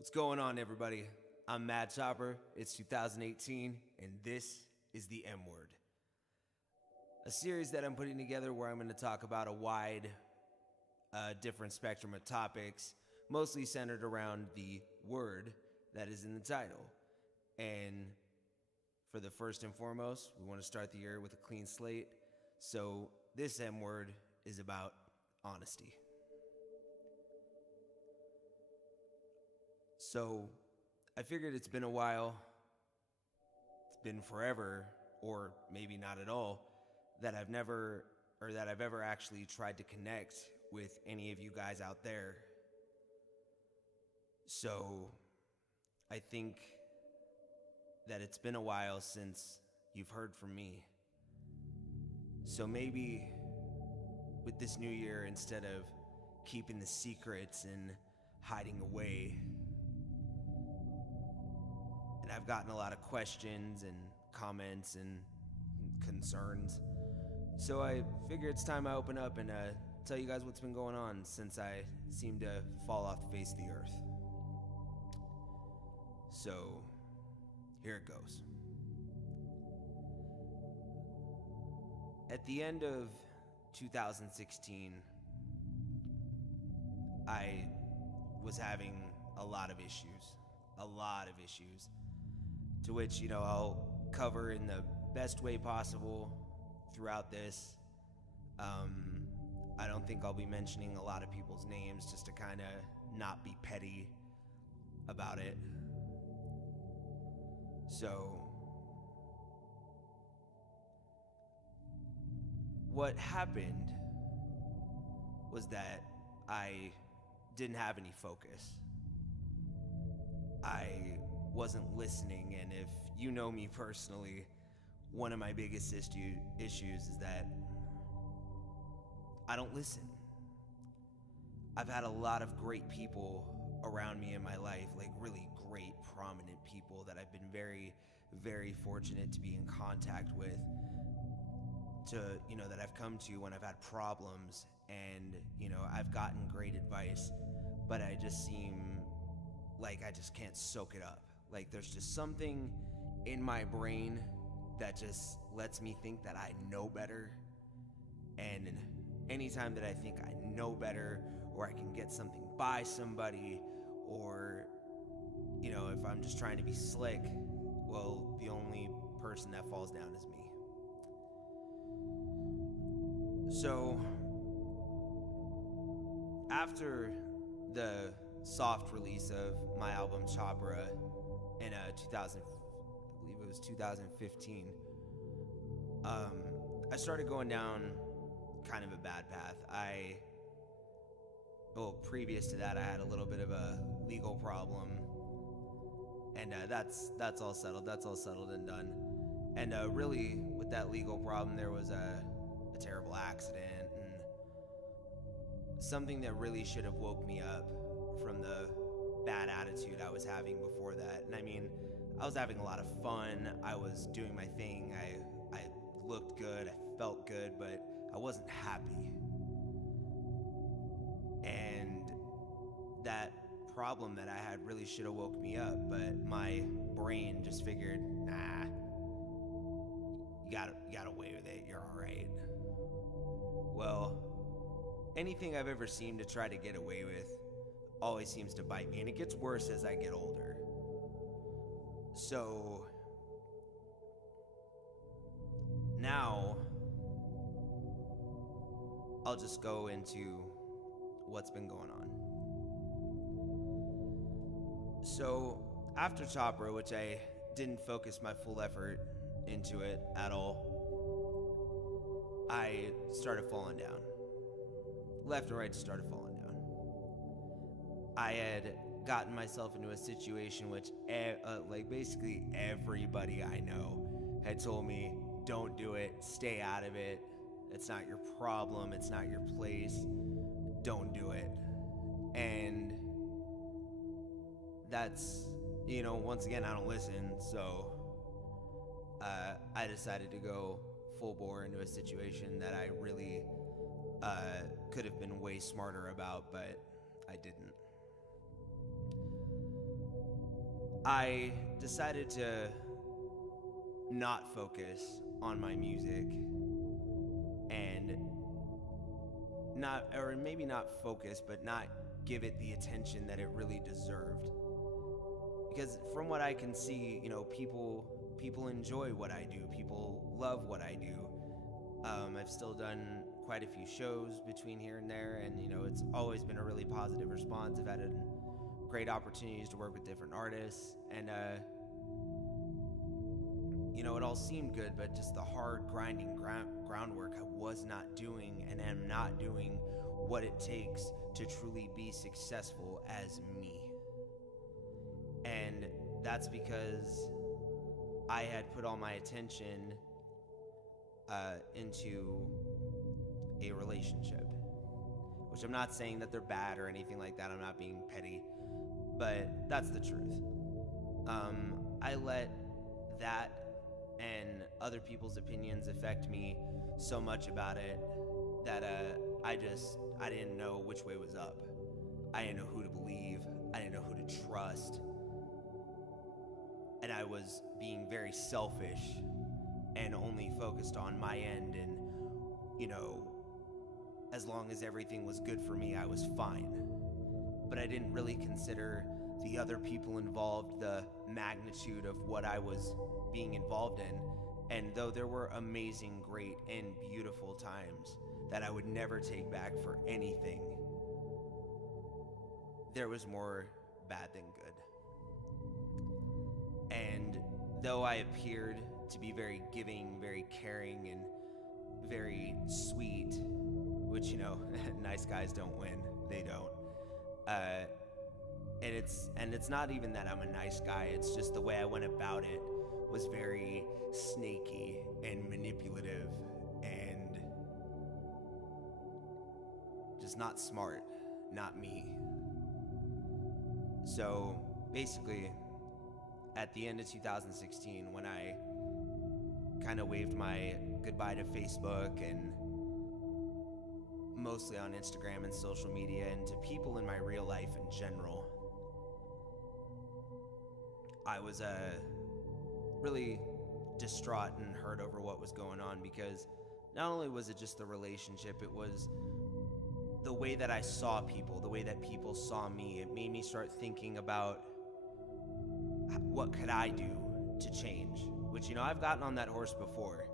What's going on, everybody? I'm Mad Chopper. It's 2018, and this is the M Word, a series that I'm putting together where I'm going to talk about a wide, different spectrum of topics, mostly centered around the word that is in the title. And for the first and foremost, we want to start the year with a clean slate. So this M Word is about honesty. So I figured it's been a while, it's been forever, or maybe not at all, that I've ever actually tried to connect with any of you guys out there. So I think that it's been a while since you've heard from me. So maybe with this new year, instead of keeping the secrets and hiding away, and I've gotten a lot of questions and comments and concerns. So I figure it's time I open up and tell you guys what's been going on since I seem to fall off the face of the earth. So here it goes. At the end of 2016, I was having a lot of issues. To which, I'll cover in the best way possible throughout this. I don't think I'll be mentioning a lot of people's names just to kind of not be petty about it. So, what happened was that I didn't have any focus. I wasn't listening, and if you know me personally, one of my biggest issues is that I don't listen. I've had a lot of great people around me in my life, like really great, prominent people that I've been very, very fortunate to be in contact with, that I've come to when I've had problems, and, I've gotten great advice, but I just seem like I just can't soak it up. Like there's just something in my brain that just lets me think that I know better. And anytime that I think I know better, or I can get something by somebody, or, if I'm just trying to be slick, well, the only person that falls down is me. So, after the soft release of my album Chopra in 2015, I started going down kind of a bad path. Previous to that, I had a little bit of a legal problem, and that's all settled. That's all settled and done. And really, with that legal problem, there was a terrible accident and something that really should have woke me up from the bad attitude I was having before that. And I mean, I was having a lot of fun. I was doing my thing. I looked good. I felt good, but I wasn't happy. And that problem that I had really should have woke me up, but my brain just figured, nah, you got away with it. You're all right. Well, anything I've ever seemed to try to get away with always seems to bite me, and it gets worse as I get older. So now I'll just go into what's been going on. So after Chopra, which I didn't focus my full effort into it at all, I started falling down. Left and right, started falling down. I had gotten myself into a situation which basically everybody I know had told me, don't do it, stay out of it, it's not your problem, it's not your place, don't do it. And that's, once again, I don't listen, so I decided to go full bore into a situation that I really could have been way smarter about, but I didn't. I decided to not focus on my music and not, or maybe not focus, but not give it the attention that it really deserved. Because from what I can see, people enjoy what I do. People love what I do. I've still done quite a few shows between here and there, and it's always been a really positive response. I've had great opportunities to work with different artists, and it all seemed good, but just the hard grinding groundwork I was not doing, and am not doing what it takes to truly be successful as me. And that's because I had put all my attention into a relationship, which I'm not saying that they're bad or anything like that. I'm not being petty, but that's the truth. I let that and other people's opinions affect me so much about it that I didn't know which way was up. I didn't know who to believe. I didn't know who to trust. And I was being very selfish and only focused on my end, and as long as everything was good for me, I was fine. But I didn't really consider the other people involved, the magnitude of what I was being involved in. And though there were amazing, great, and beautiful times that I would never take back for anything, there was more bad than good. And though I appeared to be very giving, very caring, and very sweet, which, nice guys don't win. They don't. And it's not even that I'm a nice guy. It's just the way I went about it was very snaky and manipulative and just not smart, not me. So basically, at the end of 2016, when I kind of waved my goodbye to Facebook and mostly on Instagram and social media and to people in my real life in general, I was really distraught and hurt over what was going on, because not only was it just the relationship, it was the way that I saw people, the way that people saw me. It made me start thinking about what could I do to change, which, I've gotten on that horse before.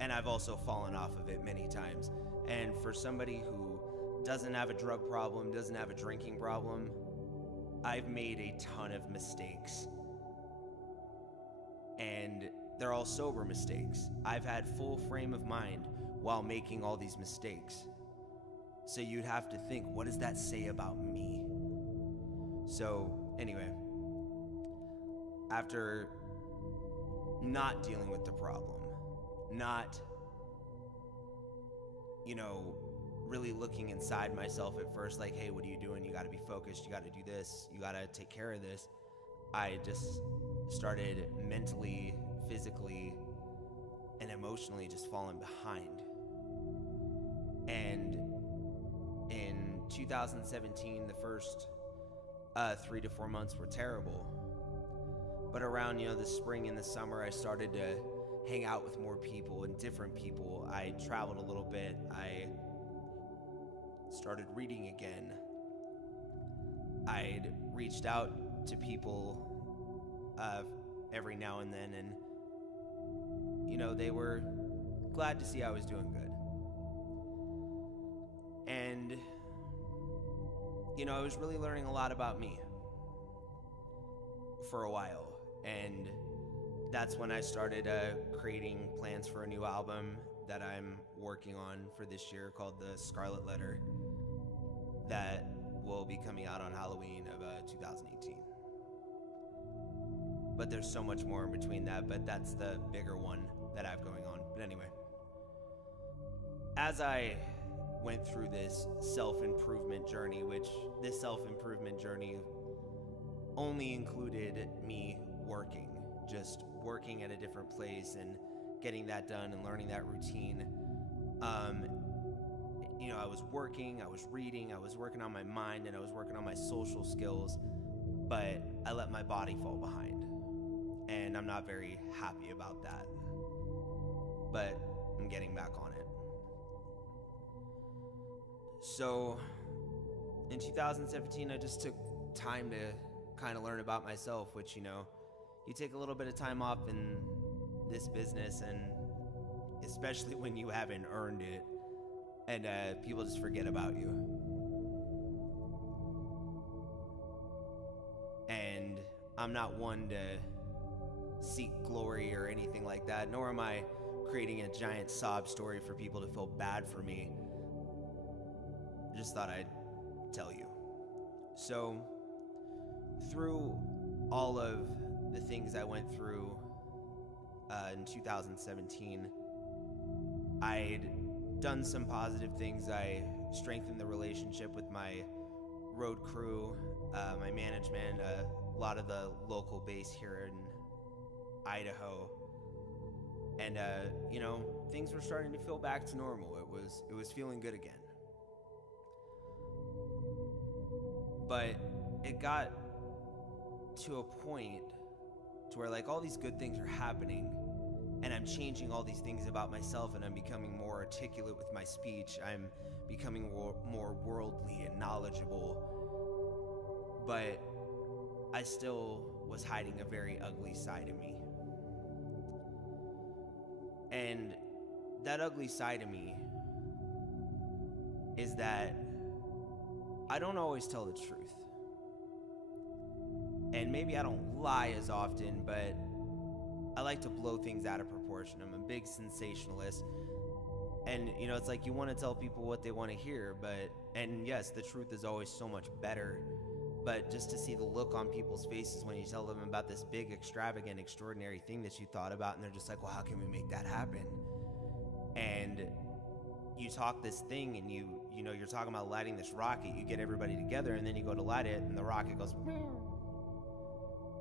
And I've also fallen off of it many times. And for somebody who doesn't have a drug problem, doesn't have a drinking problem, I've made a ton of mistakes. And they're all sober mistakes. I've had full frame of mind while making all these mistakes. So you'd have to think, what does that say about me? So anyway, after not dealing with the problem, not, really looking inside myself at first, like, hey, what are you doing? You got to be focused. You got to do this. You got to take care of this. I just started mentally, physically, and emotionally just falling behind. And in 2017, the first 3 to 4 months were terrible. But around, the spring and the summer, I started to hang out with more people and different people. I traveled a little bit. I started reading again. I'd reached out to people every now and then, and they were glad to see I was doing good. And I was really learning a lot about me for a while, and that's when I started creating plans for a new album that I'm working on for this year called The Scarlet Letter, that will be coming out on Halloween of 2018. But there's so much more in between that, but that's the bigger one that I have going on. But anyway, as I went through this self-improvement journey, which this self-improvement journey only included me working, just working at a different place and getting that done and learning that routine. I was working, I was reading, I was working on my mind, and I was working on my social skills. but I let my body fall behind. And I'm not very happy about that. But I'm getting back on it. So in 2017, I just took time to kind of learn about myself, which, you take a little bit of time off in this business, and especially when you haven't earned it, and people just forget about you. And I'm not one to seek glory or anything like that, nor am I creating a giant sob story for people to feel bad for me. Just thought I'd tell you. So, through all of the things I went through in 2017, I'd done some positive things. I strengthened the relationship with my road crew, my management, a lot of the local base here in Idaho. And, things were starting to feel back to normal. It was feeling good again. But it got to a point to where, all these good things are happening, and I'm changing all these things about myself, and I'm becoming more articulate with my speech. I'm becoming more worldly and knowledgeable. But I still was hiding a very ugly side of me. And that ugly side of me is that I don't always tell the truth. And maybe I don't lie as often, but I like to blow things out of proportion. I'm a big sensationalist. And, it's like you want to tell people what they want to hear, and yes, the truth is always so much better. But just to see the look on people's faces when you tell them about this big, extravagant, extraordinary thing that you thought about, and they're just like, well, how can we make that happen? And you talk this thing, and you're talking about lighting this rocket. You get everybody together, and then you go to light it, and the rocket goes,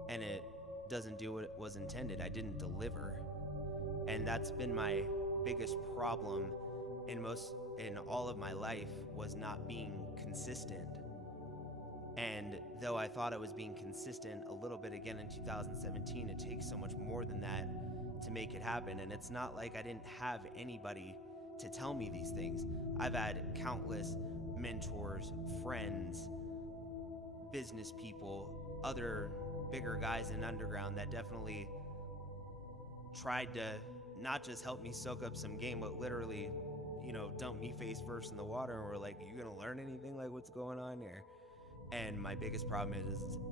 and it doesn't do what it was intended. I didn't deliver. And that's been my biggest problem in all of my life, was not being consistent. And though I thought I was being consistent a little bit again in 2017, it takes so much more than that to make it happen. And it's not like I didn't have anybody to tell me these things. I've had countless mentors, friends, business people, other bigger guys in underground that definitely tried to not just help me soak up some game, but literally, dump me face first in the water, and were like, you gonna learn anything? What's going on here? And my biggest problem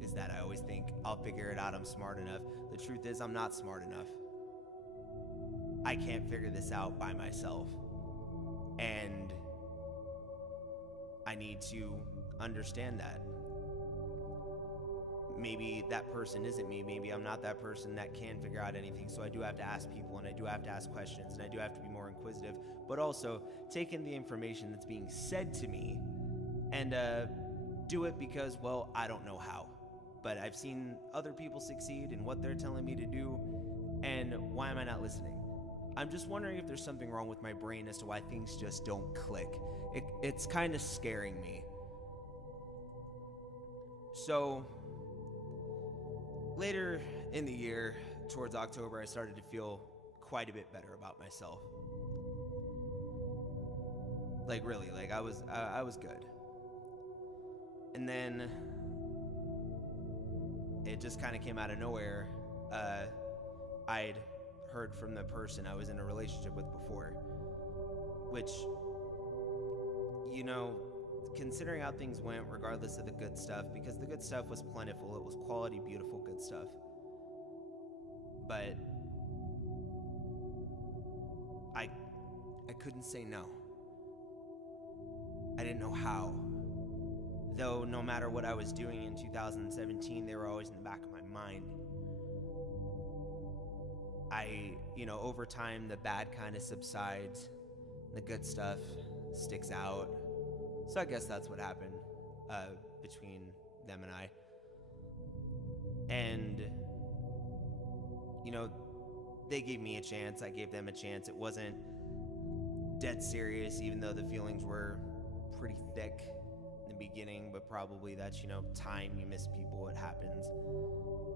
is that I always think I'll figure it out, I'm smart enough. The truth is, I'm not smart enough. I can't figure this out by myself. And I need to understand that. Maybe that person isn't me. Maybe I'm not that person that can figure out anything. So I do have to ask people, and I do have to ask questions, and I do have to be more inquisitive, but also take in the information that's being said to me and do it because, well, I don't know how. But I've seen other people succeed in what they're telling me to do, and why am I not listening? I'm just wondering if there's something wrong with my brain as to why things just don't click. It's kind of scaring me. So later in the year, towards October, I started to feel quite a bit better about myself. Really, I was good. And then it just kind of came out of nowhere. I'd heard from the person I was in a relationship with before, which, considering how things went, regardless of the good stuff, because the good stuff was plentiful, it was quality, beautiful, good stuff. But I couldn't say no. I didn't know how. Though no matter what I was doing in 2017, they were always in the back of my mind. Over time, the bad kind of subsides, the good stuff sticks out. So I guess that's what happened between them and I. And, they gave me a chance, I gave them a chance. It wasn't dead serious, even though the feelings were pretty thick in the the beginning, but probably that's, time. You miss people, it happens.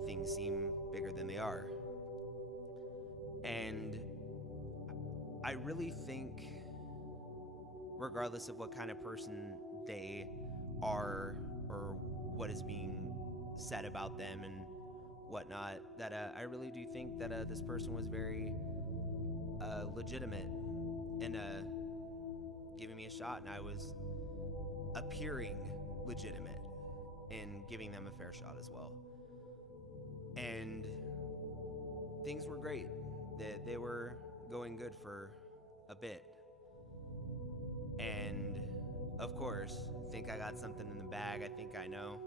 Things seem bigger than they are. And I really think, regardless of what kind of person they are or what is being said about them and whatnot, that I really do think that this person was very legitimate in giving me a shot, and I was appearing legitimate in giving them a fair shot as well. And things were great. They were going good for a bit. And of course, think I got something in the bag. I think I know.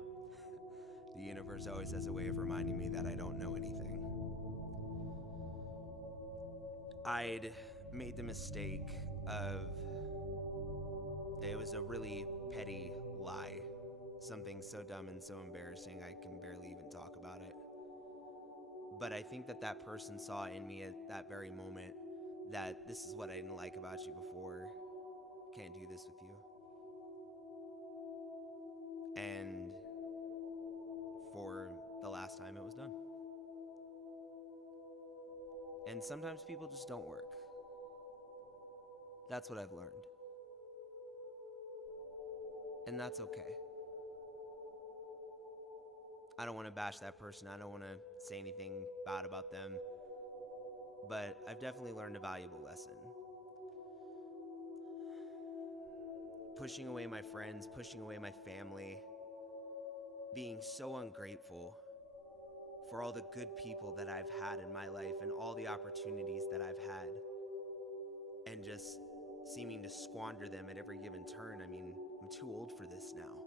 The universe always has a way of reminding me that I don't know anything. I'd made the mistake of, it was a really petty lie. Something so dumb and so embarrassing I can barely even talk about it. But I think that person saw in me at that very moment that this is what I didn't like about you before. Can't do this with you. And for the last time, it was done. And sometimes people just don't work. That's what I've learned. And that's okay. I don't want to bash that person. I don't want to say anything bad about them. But I've definitely learned a valuable lesson. Pushing away my friends, pushing away my family, being so ungrateful for all the good people that I've had in my life and all the opportunities that I've had, and just seeming to squander them at every given turn. I mean, I'm too old for this now.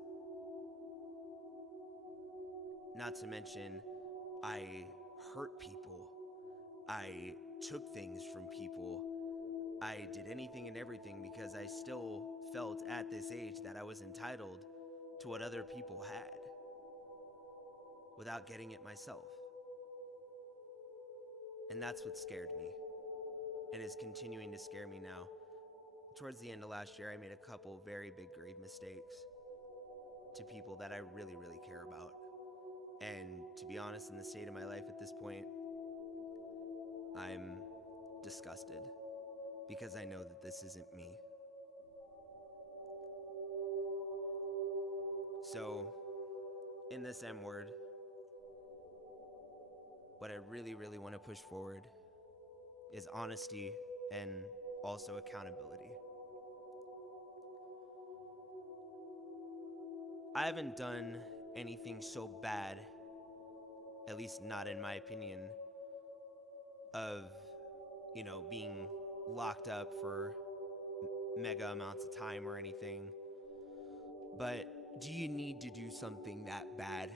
Not to mention, I hurt people. I took things from people. I did anything and everything because I still felt at this age that I was entitled to what other people had without getting it myself. And that's what scared me and is continuing to scare me now. Towards the end of last year, I made a couple very big grave mistakes to people that I really, really care about. And to be honest, in the state of my life at this point, I'm disgusted because I know that this isn't me. So, in this M word, what I really, really want to push forward is honesty and also accountability. I haven't done anything so bad, at least not in my opinion, of, being locked up for mega amounts of time or anything. But do you need to do something that bad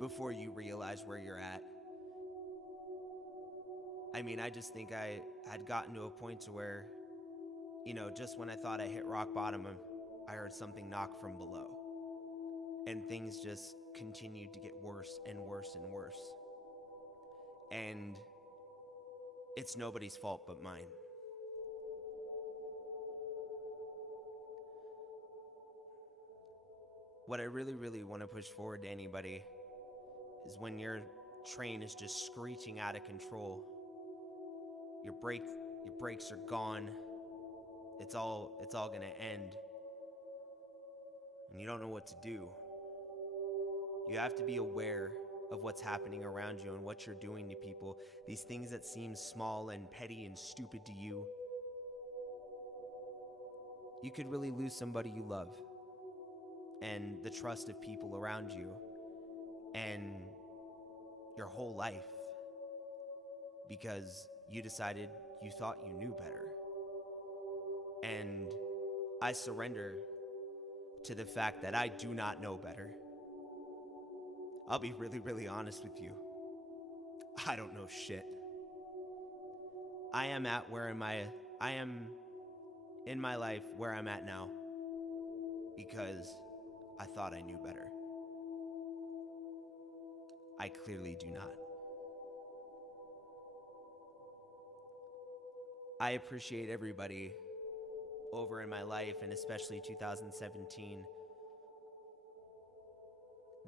before you realize where you're at? I mean, I just think I had gotten to a point to where, just when I thought I hit rock bottom, I heard something knock from below. And things just continued to get worse and worse and worse. And it's nobody's fault but mine. What I really, really want to push forward to anybody is when your train is just screeching out of control, your brakes are gone, it's all gonna end, and you don't know what to do. You have to be aware of what's happening around you and what you're doing to people. These things that seem small and petty and stupid to you, you could really lose somebody you love and the trust of people around you and your whole life because you decided you thought you knew better. And I surrender to the fact that I do not know better. I'll be really, really honest with you. I don't know shit. I am in my life where I'm at now because I thought I knew better. I clearly do not. I appreciate everybody over in my life, and especially 2017,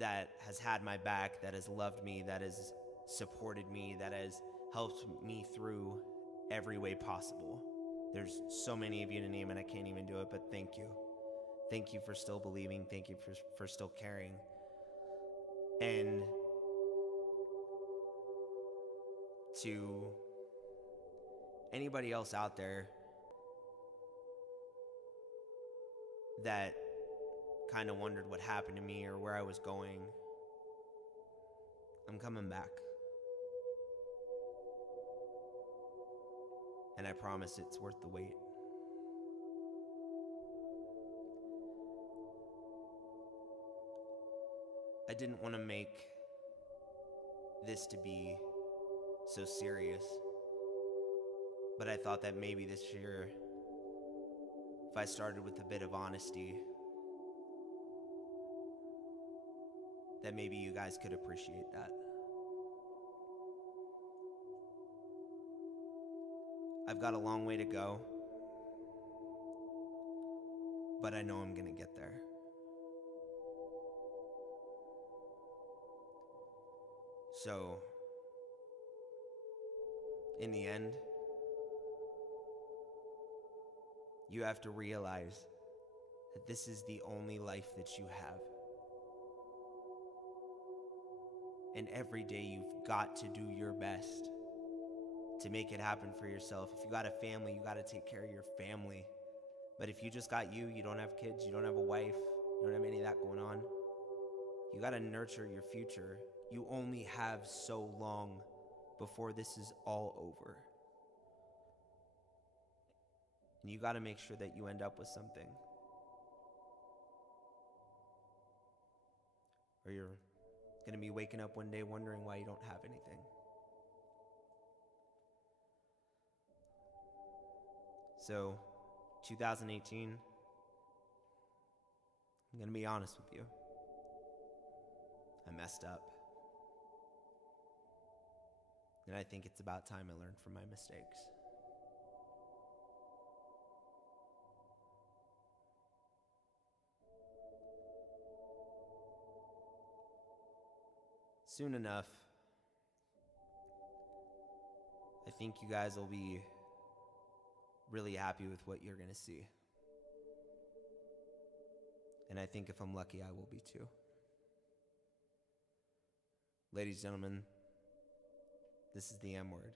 that has had my back, that has loved me, that has supported me, that has helped me through every way possible. There's so many of you to name and I can't even do it, but thank you. Thank you for still believing. Thank you for still caring. And to anybody else out there that kind of wondered what happened to me or where I was going, I'm coming back. And I promise it's worth the wait. I didn't want to make this to be so serious, but I thought that maybe this year, if I started with a bit of honesty, that maybe you guys could appreciate that. I've got a long way to go, but I know I'm gonna get there. So, in the end, you have to realize that this is the only life that you have. And every day you've got to do your best to make it happen for yourself. If you got a family, you got to take care of your family. But if you just got you don't have kids, you don't have a wife, you don't have any of that going on, you got to nurture your future. You only have so long before this is all over. And you got to make sure that you end up with something, or you're going to be waking up one day wondering why you don't have anything. So, 2018, I'm going to be honest with you. I messed up. And I think it's about time I learned from my mistakes. Soon enough, I think you guys will be really happy with what you're going to see. And I think if I'm lucky, I will be too. Ladies and gentlemen, this is the M word.